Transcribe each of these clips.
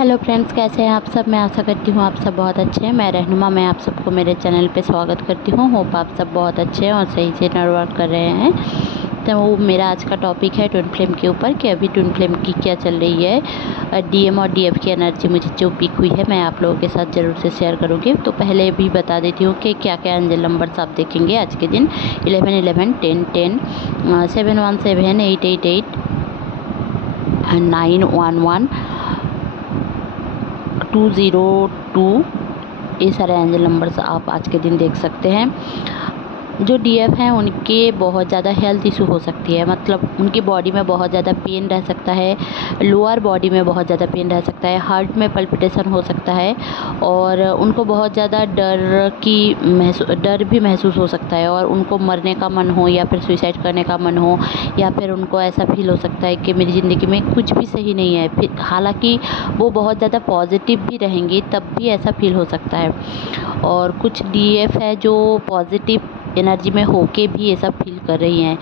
Hello friends, कैसे हैं आप सब। मैं आशा करती हूँ आप सब बहुत अच्छे हैं। मैं रहनुमा, मैं आप सबको मेरे चैनल पे स्वागत करती हूँ। होप आप सब बहुत अच्छे हैं और सही से वर्क कर रहे हैं। तो वो मेरा आज का टॉपिक है ट्विन फ्लेम के ऊपर कि अभी ट्विन फ्लेम की क्या चल रही है। डीएम और डीएफ की एनर्जी मुझे जो पिक हुई है मैं आप लोगों के साथ ज़रूर से शेयर करूँगी। तो पहले भी बता देती हूँ कि क्या क्या एंजल नंबर्स आप देखेंगे आज के दिन। 11 11 10 10 717 888 911 202, ये सारे एंजल नंबर्स आप आज के दिन देख सकते हैं। जो डीएफ हैं उनके बहुत ज़्यादा हेल्थ इशू हो सकती है, मतलब उनकी बॉडी में बहुत ज़्यादा पेन रह सकता है, लोअर बॉडी में बहुत ज़्यादा पेन रह सकता है, हार्ट में पल्पिटेशन हो सकता है और उनको बहुत ज़्यादा डर भी महसूस हो सकता है और उनको मरने का मन हो या फिर सुसाइड करने का मन हो या फिर उनको ऐसा फील हो सकता है कि मेरी ज़िंदगी में कुछ भी सही नहीं है। फिर हालांकि वो बहुत ज़्यादा पॉजिटिव भी रहेंगी तब भी ऐसा फील हो सकता है। और कुछ डीएफ है जो पॉजिटिव एनर्जी में होके भी ये सब फील कर रही हैं।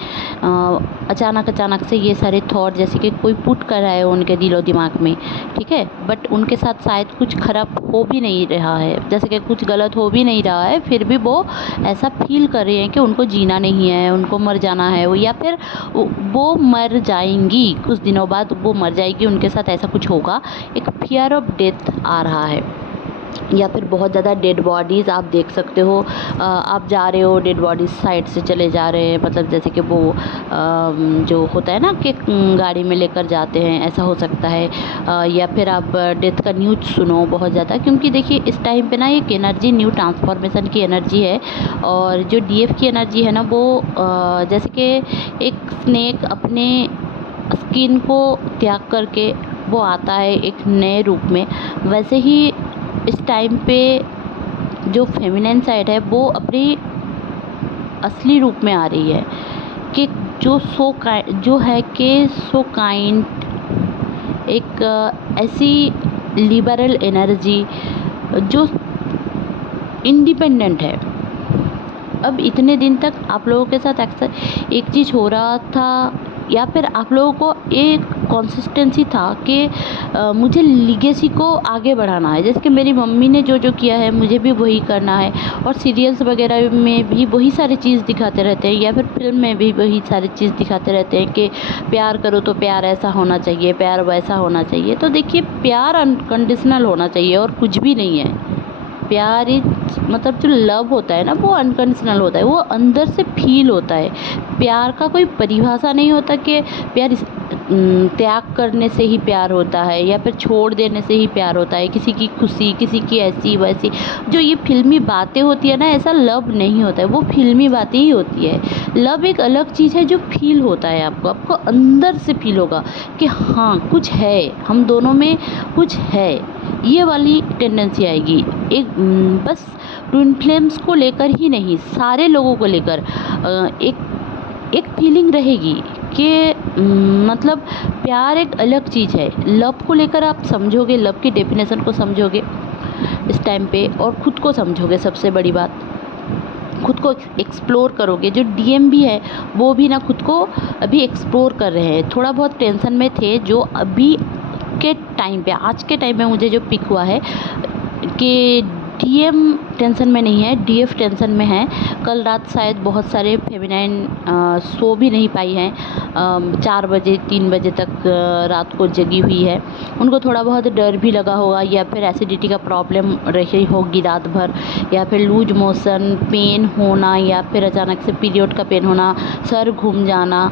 अचानक से ये सारे थॉट जैसे कि कोई पुट कर रहा है उनके दिलो दिमाग में, ठीक है, बट उनके साथ शायद कुछ खराब हो भी नहीं रहा है, जैसे कि कुछ गलत हो भी नहीं रहा है, फिर भी वो ऐसा फील कर रहे हैं कि उनको जीना नहीं है, उनको मर जाना है या फिर वो मर जाएंगी, कुछ दिनों बाद वो मर जाएगी, उनके साथ ऐसा कुछ होगा। एक फियर ऑफ डेथ आ रहा है या फिर बहुत ज़्यादा डेड बॉडीज़ आप देख सकते हो। आप जा रहे हो, डेड बॉडीज़ साइड से चले जा रहे हैं, मतलब जैसे कि वो जो होता है ना कि गाड़ी में लेकर जाते हैं, ऐसा हो सकता है। या फिर आप डेथ का न्यूज़ सुनो बहुत ज़्यादा, क्योंकि देखिए इस टाइम पे ना एक एनर्जी न्यू ट्रांसफॉर्मेशन की एनर्जी है। और जो डीएफ की एनर्जी है ना वो जैसे कि एक स्नेक अपने स्किन को त्याग करके वो आता है एक नए रूप में, वैसे ही इस टाइम पे जो फेमिनिन साइड है वो अपनी असली रूप में आ रही है कि जो जो है कि सो काइंड, एक ऐसी लिबरल एनर्जी जो इंडिपेंडेंट है। अब इतने दिन तक आप लोगों के साथ अक्सर एक चीज़ हो रहा था या फिर आप लोगों को एक कंसिस्टेंसी था कि मुझे लीगेसी को आगे बढ़ाना है, जैसे कि मेरी मम्मी ने जो किया है मुझे भी वही करना है। और सीरियल्स वगैरह में भी वही सारी चीज़ दिखाते रहते हैं या फिर फिल्म में भी वही सारी चीज़ दिखाते रहते हैं कि प्यार करो तो प्यार ऐसा होना चाहिए, प्यार वैसा होना चाहिए। तो देखिए प्यार अनकंडीशनल होना चाहिए और कुछ भी नहीं है। प्यार मतलब जो लव होता है ना वो अनकंडीशनल होता है, वो अंदर से फील होता है। प्यार का कोई परिभाषा नहीं होता कि प्यार त्याग करने से ही प्यार होता है या फिर छोड़ देने से ही प्यार होता है, किसी की खुशी, किसी की ऐसी वैसी जो ये फिल्मी बातें होती है ना, ऐसा लव नहीं होता है, वो फिल्मी बातें ही होती है। लव एक अलग चीज़ है जो फील होता है, आपको अंदर से फील होगा कि हाँ कुछ है, हम दोनों में कुछ है, ये वाली टेंडेंसी आएगी। एक बस ट्विन फ्लेम्स को लेकर ही नहीं, सारे लोगों को लेकर एक फीलिंग रहेगी कि मतलब प्यार एक अलग चीज़ है। लव को लेकर आप समझोगे, लव की डेफिनेशन को समझोगे इस टाइम पे और ख़ुद को समझोगे। सबसे बड़ी बात, खुद को एक्सप्लोर करोगे। जो डीएम भी है वो भी ना खुद को अभी एक्सप्लोर कर रहे हैं, थोड़ा बहुत टेंशन में थे जो अभी के टाइम पे, आज के टाइम में मुझे जो पिक हुआ है कि डीएम टेंशन में नहीं है, डीएफ टेंशन में है। कल रात शायद बहुत सारे फेमिनाइन सो भी नहीं पाई हैं, 4 बजे 3 बजे तक रात को जगी हुई है। उनको थोड़ा बहुत डर भी लगा होगा या फिर एसिडिटी का प्रॉब्लम रही होगी रात भर, या फिर लूज मोशन, पेन होना, या फिर अचानक से पीरियड का पेन होना, सर घूम जाना,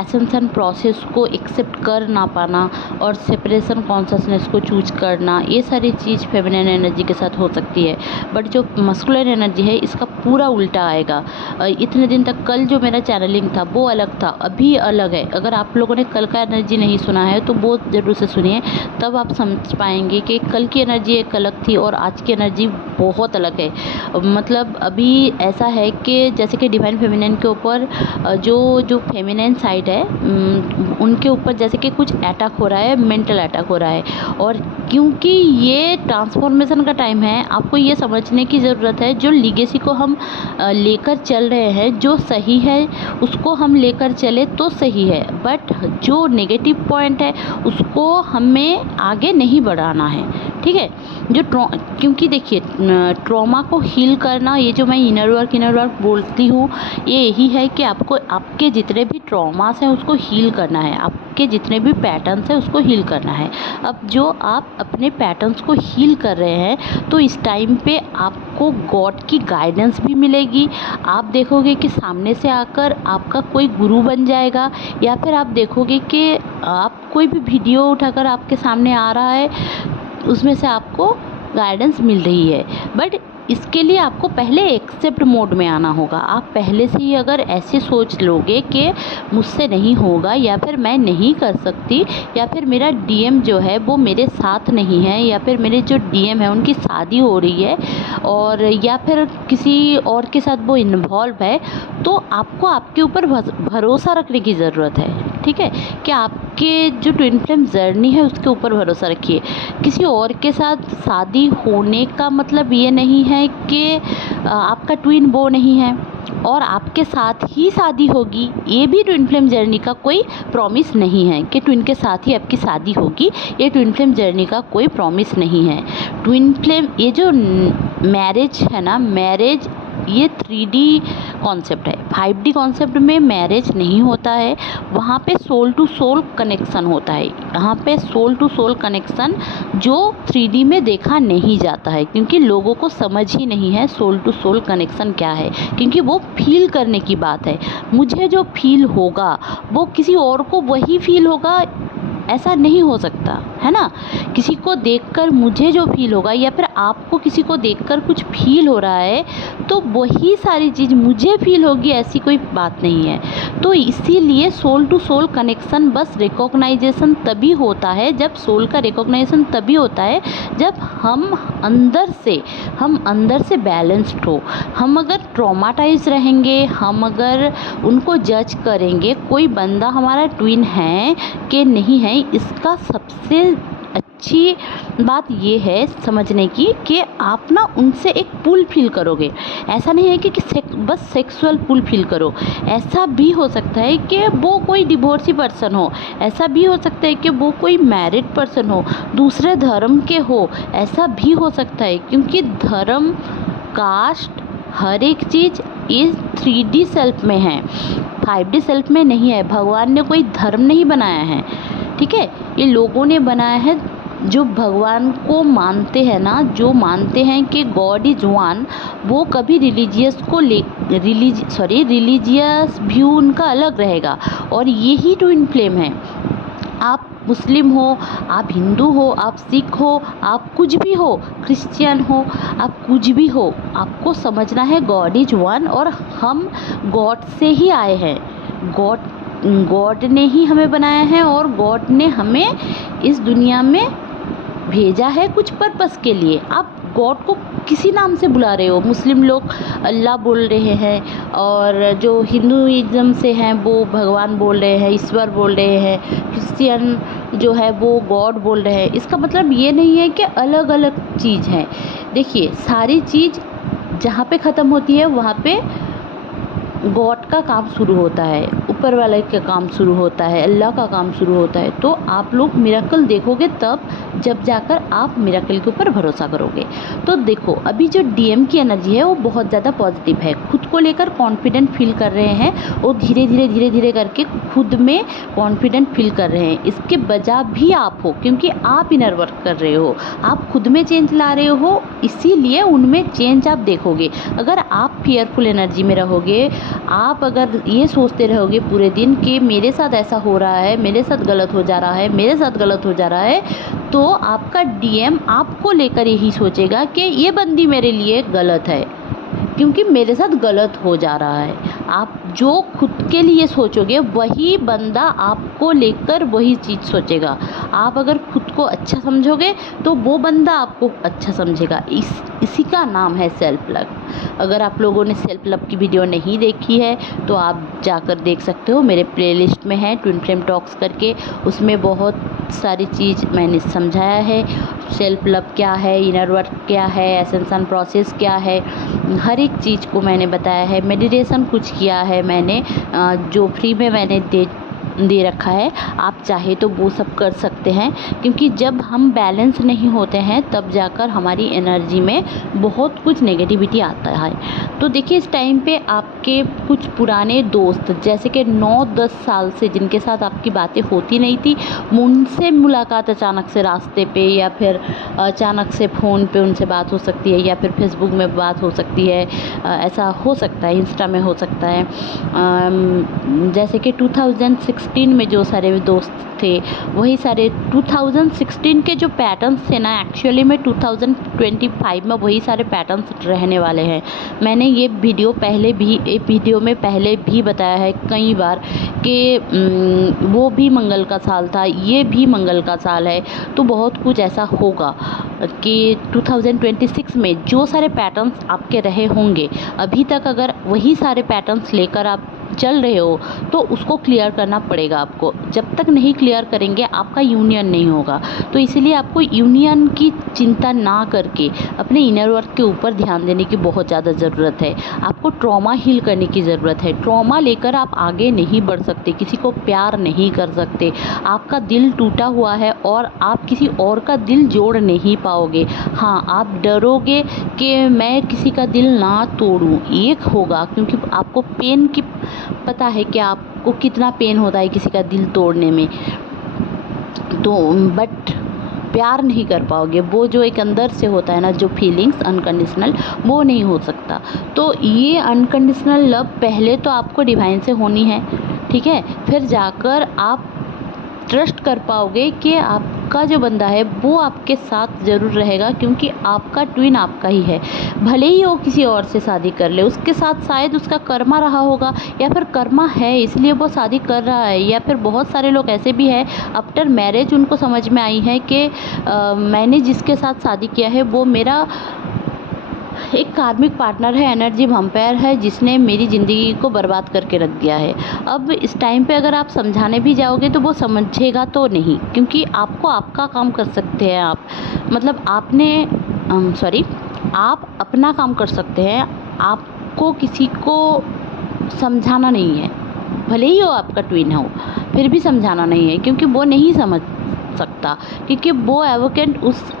एसेंशन प्रोसेस को एक्सेप्ट कर ना पाना और सेपरेशन कॉन्शसनेस को चूज करना, ये सारी चीज़ फेमिनिन एनर्जी के साथ हो सकती है। बट जो मस्कुलिन एनर्जी है इसका पूरा उल्टा आएगा। इतने दिन तक कल जो मेरा चैनलिंग था वो अलग था, अभी अलग है। अगर आप लोगों ने कल का एनर्जी नहीं सुना है तो वो ज़रूर से सुनिए, तब आप समझ पाएंगे कि कल की एनर्जी एक अलग थी और आज की एनर्जी बहुत अलग है। मतलब अभी ऐसा है कि जैसे कि डिवाइन फेमिनिन के ऊपर जो फेमिनिन साइड है उनके ऊपर जैसे कि कुछ अटैक हो रहा है, मेंटल अटैक हो रहा है। और क्योंकि ये ट्रांसफॉर्मेशन का टाइम है, आपको ये समझने की ज़रूरत है जो लीगेसी को हम लेकर चल रहे हैं, जो सही है उसको हम लेकर चले तो सही है, बट जो नेगेटिव पॉइंट है उसको हमें आगे नहीं बढ़ाना है, ठीक है। जो क्योंकि देखिए ट्रॉमा को हील करना, ये जो मैं इनर वर्क बोलती हूँ, ये यही है कि आपको आपके जितने भी ट्रॉमास हैं उसको हील करना है, आपके जितने भी पैटर्न्स हैं उसको हील करना है। अब जो आप अपने पैटर्न्स को हील कर रहे हैं तो इस टाइम पे आपको गॉड की गाइडेंस भी मिलेगी। आप देखोगे कि सामने से आकर आपका कोई गुरु बन जाएगा, या फिर आप देखोगे कि आप कोई भी वीडियो उठाकर आपके सामने आ रहा है, उसमें से आपको गाइडेंस मिल रही है। बट इसके लिए आपको पहले एक्सेप्ट मोड में आना होगा। आप पहले से ही अगर ऐसे सोच लोगे कि मुझसे नहीं होगा, या फिर मैं नहीं कर सकती, या फिर मेरा डीएम जो है वो मेरे साथ नहीं है, या फिर मेरे जो डीएम है उनकी शादी हो रही है, और या फिर किसी और के साथ वो इन्वॉल्व है, तो आपको आपके ऊपर भरोसा रखने की ज़रूरत है, ठीक है। कि आपके जो ट्विन फ्लेम जर्नी है उसके ऊपर भरोसा रखिए। किसी और के साथ शादी होने का मतलब ये नहीं है कि आपका ट्विन वो नहीं है और आपके साथ ही शादी होगी, ये भी ट्विन फ्लेम जर्नी का कोई प्रॉमिस नहीं है कि ट्विन के साथ ही आपकी शादी होगी। ये ट्विन फ्लेम जर्नी का कोई प्रॉमिस नहीं है। ट्विन फ्लेम, ये जो मैरिज है ना, मैरिज ये 3D कॉन्सेप्ट है। 5D कॉन्सेप्ट में मैरिज नहीं होता है, वहाँ पे सोल टू सोल कनेक्शन होता है। यहाँ पे सोल टू सोल कनेक्शन जो 3D में देखा नहीं जाता है, क्योंकि लोगों को समझ ही नहीं है सोल टू सोल कनेक्शन क्या है, क्योंकि वो फील करने की बात है। मुझे जो फील होगा वो किसी और को वही फील होगा, ऐसा नहीं हो सकता है ना। किसी को देखकर मुझे जो फील होगा, या फिर आपको किसी को देखकर कुछ फील हो रहा है तो वही सारी चीज़ मुझे फील होगी, ऐसी कोई बात नहीं है। तो इसीलिए सोल टू सोल कनेक्शन बस रिकॉग्नाइजेशन तभी होता है, जब सोल का रिकॉग्नाइजेशन तभी होता है जब हम अंदर से बैलेंस्ड हो। हम अगर ट्रॉमाटाइज रहेंगे, हम अगर उनको जज करेंगे कोई बंदा हमारा ट्विन है कि नहीं है, इसका सबसे अच्छी बात ये है समझने की कि आप ना उनसे एक पुल फील करोगे। ऐसा नहीं है कि बस सेक्सुअल पुल फील करो, ऐसा भी हो सकता है कि वो कोई डिवोर्सी पर्सन हो, ऐसा भी हो सकता है कि वो कोई मैरिड पर्सन हो, दूसरे धर्म के हो, ऐसा भी हो सकता है। क्योंकि धर्म, कास्ट, हर एक चीज़ इस 3D सेल्फ में है, 5D सेल्फ में नहीं है। भगवान ने कोई धर्म नहीं बनाया है, ठीक है। ये लोगों ने बनाया है जो भगवान को मानते हैं ना, जो मानते हैं कि गॉड इज वन, वो कभी रिलीजियस व्यू उनका अलग रहेगा। और यही ट्विन फ्लेम है। आप मुस्लिम हो, आप हिंदू हो, आप सिख हो, आप कुछ भी हो, क्रिश्चियन हो, आप कुछ भी हो, आपको समझना है गॉड इज वन, और हम गॉड से ही आए हैं। गॉड ने ही हमें बनाया है, और गॉड ने हमें इस दुनिया में भेजा है कुछ पर्पस के लिए। आप गॉड को किसी नाम से बुला रहे हो, मुस्लिम लोग अल्लाह बोल रहे हैं, और जो हिंदुइज्म से हैं वो भगवान बोल रहे हैं, ईश्वर बोल रहे हैं, क्रिश्चियन जो है वो गॉड बोल रहे हैं। इसका मतलब ये नहीं है कि अलग अलग चीज़ है। देखिए, सारी चीज़ जहाँ पे ख़त्म होती है वहाँ पे गॉड का काम शुरू होता है, ऊपर वाले का काम शुरू होता है, अल्लाह का काम शुरू होता है। तो आप लोग मिरेकल देखोगे तब जब जाकर आप मिरेकल के ऊपर भरोसा करोगे। तो देखो, अभी जो डीएम की एनर्जी है वो बहुत ज़्यादा पॉजिटिव है, खुद को लेकर कॉन्फिडेंट फील कर रहे हैं, और धीरे धीरे करके खुद में कॉन्फिडेंट फील कर रहे हैं। इसके बजाय भी आप हो, क्योंकि आप इनर वर्क कर रहे हो, आप खुद में चेंज ला रहे हो, इसीलिए उनमें चेंज आप देखोगे। अगर आप फियरफुल एनर्जी में रहोगे, आप अगर ये सोचते रहोगे पूरे दिन कि मेरे साथ ऐसा हो रहा है, मेरे साथ गलत हो जा रहा है, मेरे साथ गलत हो जा रहा है, तो आपका डीएम आपको लेकर यही सोचेगा कि ये बंदी मेरे लिए गलत है, क्योंकि मेरे साथ गलत हो जा रहा है। आप जो खुद के लिए सोचोगे वही बंदा आपको लेकर वही चीज़ सोचेगा। आप अगर खुद को अच्छा समझोगे तो वो बंदा आपको अच्छा समझेगा। इसी का नाम है सेल्फ लव। अगर आप लोगों ने सेल्फ लव की वीडियो नहीं देखी है तो आप जाकर देख सकते हो, मेरे प्लेलिस्ट में है ट्विन फ्लेम टॉक्स करके, उसमें बहुत सारी चीज़ मैंने समझाया है। सेल्फ लव क्या है, इनर वर्क क्या है, एसेंशन प्रोसेस क्या है, हर एक चीज़ को मैंने बताया है। मेडिटेशन कुछ किया है मैंने, जो फ्री में मैंने दे रखा है, आप चाहे तो वो सब कर सकते हैं, क्योंकि जब हम बैलेंस नहीं होते हैं तब जाकर हमारी एनर्जी में बहुत कुछ नेगेटिविटी आता है। तो देखिए, इस टाइम पे आपके कुछ पुराने दोस्त, जैसे कि 9-10 साल से जिनके साथ आपकी बातें होती नहीं थी, उनसे मुलाकात अचानक से रास्ते पे, या फिर अचानक से फ़ोन पे उनसे बात हो सकती है, या फिर फेसबुक में बात हो सकती है, ऐसा हो सकता है, इंस्टा में हो सकता है। जैसे कि 2016 में जो सारे दोस्त थे, वही सारे 2016 के जो पैटर्न्स थे ना, एक्चुअली में 2025 में वही सारे पैटर्न्स रहने वाले हैं। मैंने ये वीडियो में पहले भी बताया है कई बार कि वो भी मंगल का साल था, ये भी मंगल का साल है, तो बहुत कुछ ऐसा होगा कि 2026 में जो सारे पैटर्न्स आपके रहे होंगे, अभी तक अगर वही सारे पैटर्न्स लेकर आप चल रहे हो तो उसको क्लियर करना पड़ेगा आपको। जब तक नहीं क्लियर करेंगे आपका यूनियन नहीं होगा। तो इसीलिए आपको यूनियन की चिंता ना करके अपने इनर वर्क के ऊपर ध्यान देने की बहुत ज़्यादा ज़रूरत है। आपको ट्रॉमा हील करने की ज़रूरत है। ट्रॉमा लेकर आप आगे नहीं बढ़ सकते, किसी को प्यार नहीं कर सकते। आपका दिल टूटा हुआ है और आप किसी और का दिल जोड़ नहीं पाओगे। हाँ, आप डरोगे कि मैं किसी का दिल ना तोड़ूं, एक होगा, क्योंकि आपको पेन की पता है कि आपको कितना पेन होता है किसी का दिल तोड़ने में, तो बट प्यार नहीं कर पाओगे। वो जो एक अंदर से होता है ना, जो फीलिंग्स अनकंडीशनल, वो नहीं हो सकता। तो ये अनकंडीशनल लव पहले तो आपको डिवाइन से होनी है, ठीक है, फिर जाकर आप ट्रस्ट कर पाओगे कि आपका जो बंदा है वो आपके साथ ज़रूर रहेगा, क्योंकि आपका ट्विन आपका ही है। भले ही वो किसी और से शादी कर ले, उसके साथ शायद उसका कर्मा रहा होगा, या फिर कर्मा है इसलिए वो शादी कर रहा है, या फिर बहुत सारे लोग ऐसे भी हैं आफ्टर मैरिज उनको समझ में आई है कि मैंने जिसके साथ शादी किया है वो मेरा एक कार्मिक पार्टनर है, एनर्जी वैम्पायर है, जिसने मेरी ज़िंदगी को बर्बाद करके रख दिया है। अब इस टाइम पे अगर आप समझाने भी जाओगे तो वो समझेगा तो नहीं, क्योंकि आपको आपका काम कर सकते हैं आप, मतलब आप अपना काम कर सकते हैं। आपको किसी को समझाना नहीं है, भले ही वो आपका ट्विन हो, फिर भी समझाना नहीं है, क्योंकि वो नहीं समझ सकता, क्योंकि वो एवोकेंट उस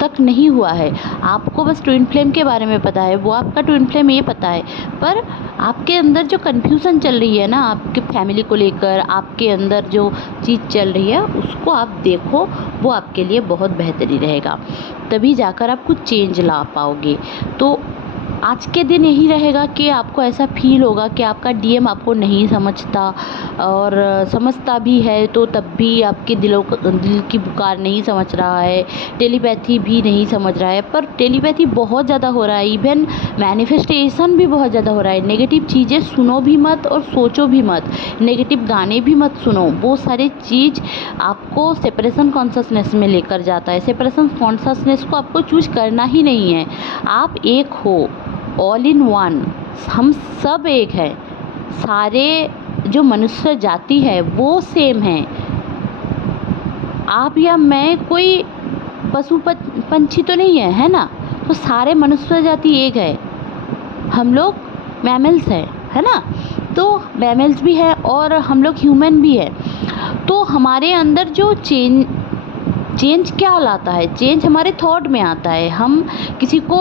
तक नहीं हुआ है। आपको बस ट्विन फ्लेम के बारे में पता है, वो आपका ट्विन फ्लेम ये पता है, पर आपके अंदर जो कन्फ्यूज़न चल रही है ना, आपके फैमिली को लेकर आपके अंदर जो चीज़ चल रही है, उसको आप देखो, वो आपके लिए बहुत बेहतरी रहेगा, तभी जाकर आप कुछ चेंज ला पाओगे। तो आज के दिन यही रहेगा कि आपको ऐसा फील होगा कि आपका डीएम आपको नहीं समझता, और समझता भी है तो तब भी आपके दिल की पुकार नहीं समझ रहा है, टेलीपैथी भी नहीं समझ रहा है। पर टेलीपैथी बहुत ज़्यादा हो रहा है, इवन मैनिफेस्टेशन भी बहुत ज़्यादा हो रहा है। नेगेटिव चीज़ें सुनो भी मत और सोचो भी मत, नेगेटिव गाने भी मत सुनो, वो सारी चीज़ आपको सेपरेशन कॉन्शसनेस में लेकर जाता है। सेपरेशन कॉन्शसनेस को आपको चूज करना ही नहीं है। आप एक हो, ऑल इन वन, हम सब एक हैं, सारे जो मनुष्य जाति है वो सेम है। आप या मैं कोई पशु पंछी तो नहीं है ना, तो सारे मनुष्य जाति एक है। हम लोग मैमल्स हैं, है ना, तो मैमल्स भी है और हम लोग ह्यूमन भी है। तो हमारे अंदर जो चेंज क्या लाता है, चेंज हमारे थॉट में आता है। हम किसी को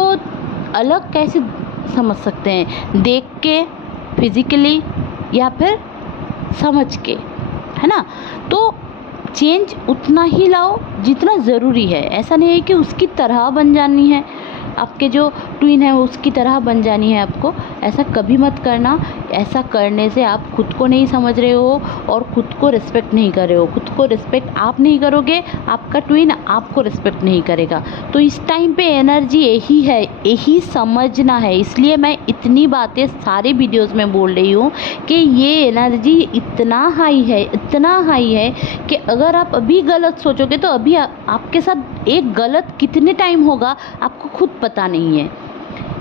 अलग कैसे समझ सकते हैं, देख के, फिजिकली, या फिर समझ के, है ना। तो चेंज उतना ही लाओ जितना ज़रूरी है। ऐसा नहीं है कि उसकी तरह बन जानी है, आपके जो ट्विन है उसकी तरह बन जानी है आपको, ऐसा कभी मत करना। ऐसा करने से आप खुद को नहीं समझ रहे हो और खुद को रिस्पेक्ट नहीं कर रहे हो। खुद को रिस्पेक्ट आप नहीं करोगे, आपका ट्विन आपको रिस्पेक्ट नहीं करेगा। तो इस टाइम पे एनर्जी यही है, यही समझना है। इसलिए मैं इतनी बातें सारे वीडियोस में बोल रही हूँ कि ये एनर्जी इतना हाई है, इतना हाई है कि अगर आप अभी गलत सोचोगे तो अभी आपके साथ एक गलत कितने टाइम होगा आपको खुद पता नहीं है।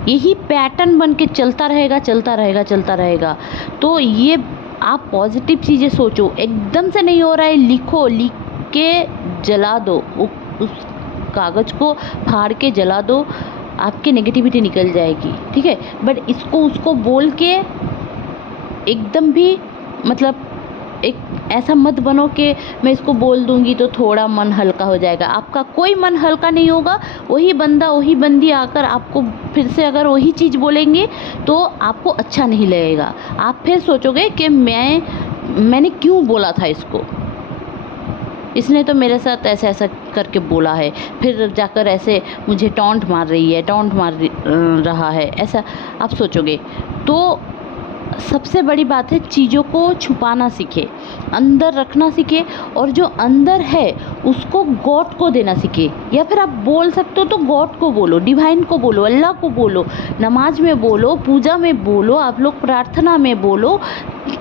यही पैटर्न बन के चलता रहेगा, चलता रहेगा, चलता रहेगा। तो ये आप पॉजिटिव चीज़ें सोचो, एकदम से नहीं हो रहा है, लिखो, लिख के जला दो, कागज़ को फाड़ के जला दो, आपकी नेगेटिविटी निकल जाएगी, ठीक है। बट इसको उसको बोल के एकदम भी मतलब एक ऐसा मत बनो कि मैं इसको बोल दूंगी तो थोड़ा मन हल्का हो जाएगा। आपका कोई मन हल्का नहीं होगा। वही बंदा वही बंदी आकर आपको फिर से अगर वही चीज़ बोलेंगे तो आपको अच्छा नहीं लगेगा। आप फिर सोचोगे कि मैंने क्यों बोला था इसको, इसने तो मेरे साथ ऐसा ऐसा करके बोला है, फिर जाकर ऐसे मुझे टॉन्ट मार रही है, टॉन्ट मार रहा है, ऐसा आप सोचोगे। तो सबसे बड़ी बात है, चीज़ों को छुपाना सीखे, अंदर रखना सीखे, और जो अंदर है उसको गॉड को देना सीखे। या फिर आप बोल सकते हो तो गॉड को बोलो, डिवाइन को बोलो, अल्लाह को बोलो, नमाज में बोलो, पूजा में बोलो, आप लोग प्रार्थना में बोलो।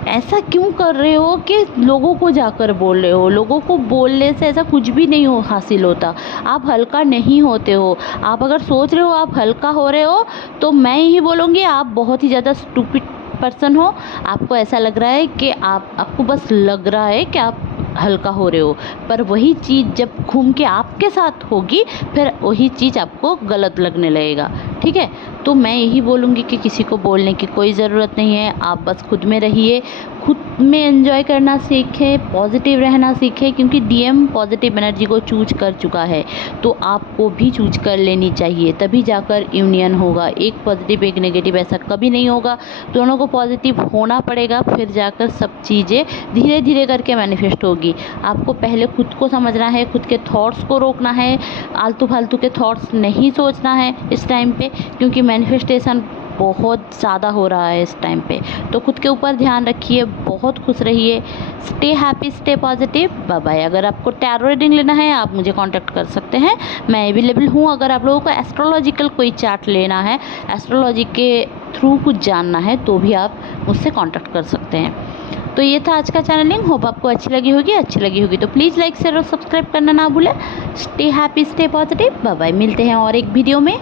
ऐसा क्यों कर रहे हो कि लोगों को जाकर बोल रहे हो? लोगों को बोलने से ऐसा कुछ भी नहीं हासिल होता। आप हल्का नहीं होते हो। आप अगर सोच रहे हो आप हल्का हो रहे हो तो मैं यही बोलूँगी आप बहुत ही ज़्यादा स्टूपिड पर्सन हो। आपको ऐसा लग रहा है कि आपको बस लग रहा है कि आप हल्का हो रहे हो, पर वही चीज़ जब घूम के आपके साथ होगी फिर वही चीज़ आपको गलत लगने लगेगा, ठीक है। तो मैं यही बोलूँगी कि किसी को बोलने की कोई ज़रूरत नहीं है। आप बस खुद में रहिए, खुद में एंजॉय करना सीखें, पॉजिटिव रहना सीखें, क्योंकि डीएम पॉजिटिव एनर्जी को चूज कर चुका है तो आपको भी चूज कर लेनी चाहिए, तभी जाकर यूनियन होगा। एक पॉजिटिव एक नेगेटिव ऐसा कभी नहीं होगा, दोनों को पॉजिटिव होना पड़ेगा, फिर जाकर सब चीज़ें धीरे धीरे करके मैनिफेस्ट होगी। आपको पहले खुद को समझना है, खुद के थॉट्स को रोकना है, आलतू फालतू के थॉट्स नहीं सोचना है इस टाइम पे, क्योंकि मैनिफेस्टेशन बहुत ज़्यादा हो रहा है इस टाइम पे। तो खुद के ऊपर ध्यान रखिए, बहुत खुश रहिए, stay happy, stay positive, bye bye. अगर आपको टैरो रीडिंग लेना है आप मुझे कांटेक्ट कर सकते हैं, मैं अवेलेबल हूँ। अगर आप लोगों को एस्ट्रोलॉजिकल कोई चार्ट लेना है, एस्ट्रोलॉजी के थ्रू कुछ जानना है, तो भी आप मुझसे कॉन्टैक्ट कर सकते हैं। तो ये था आज का चैनलिंग। होप आपको अच्छी लगी होगी तो प्लीज़ लाइक शेयर और सब्सक्राइब करना ना भूलें। Stay happy, stay positive, bye bye. मिलते हैं और एक वीडियो में।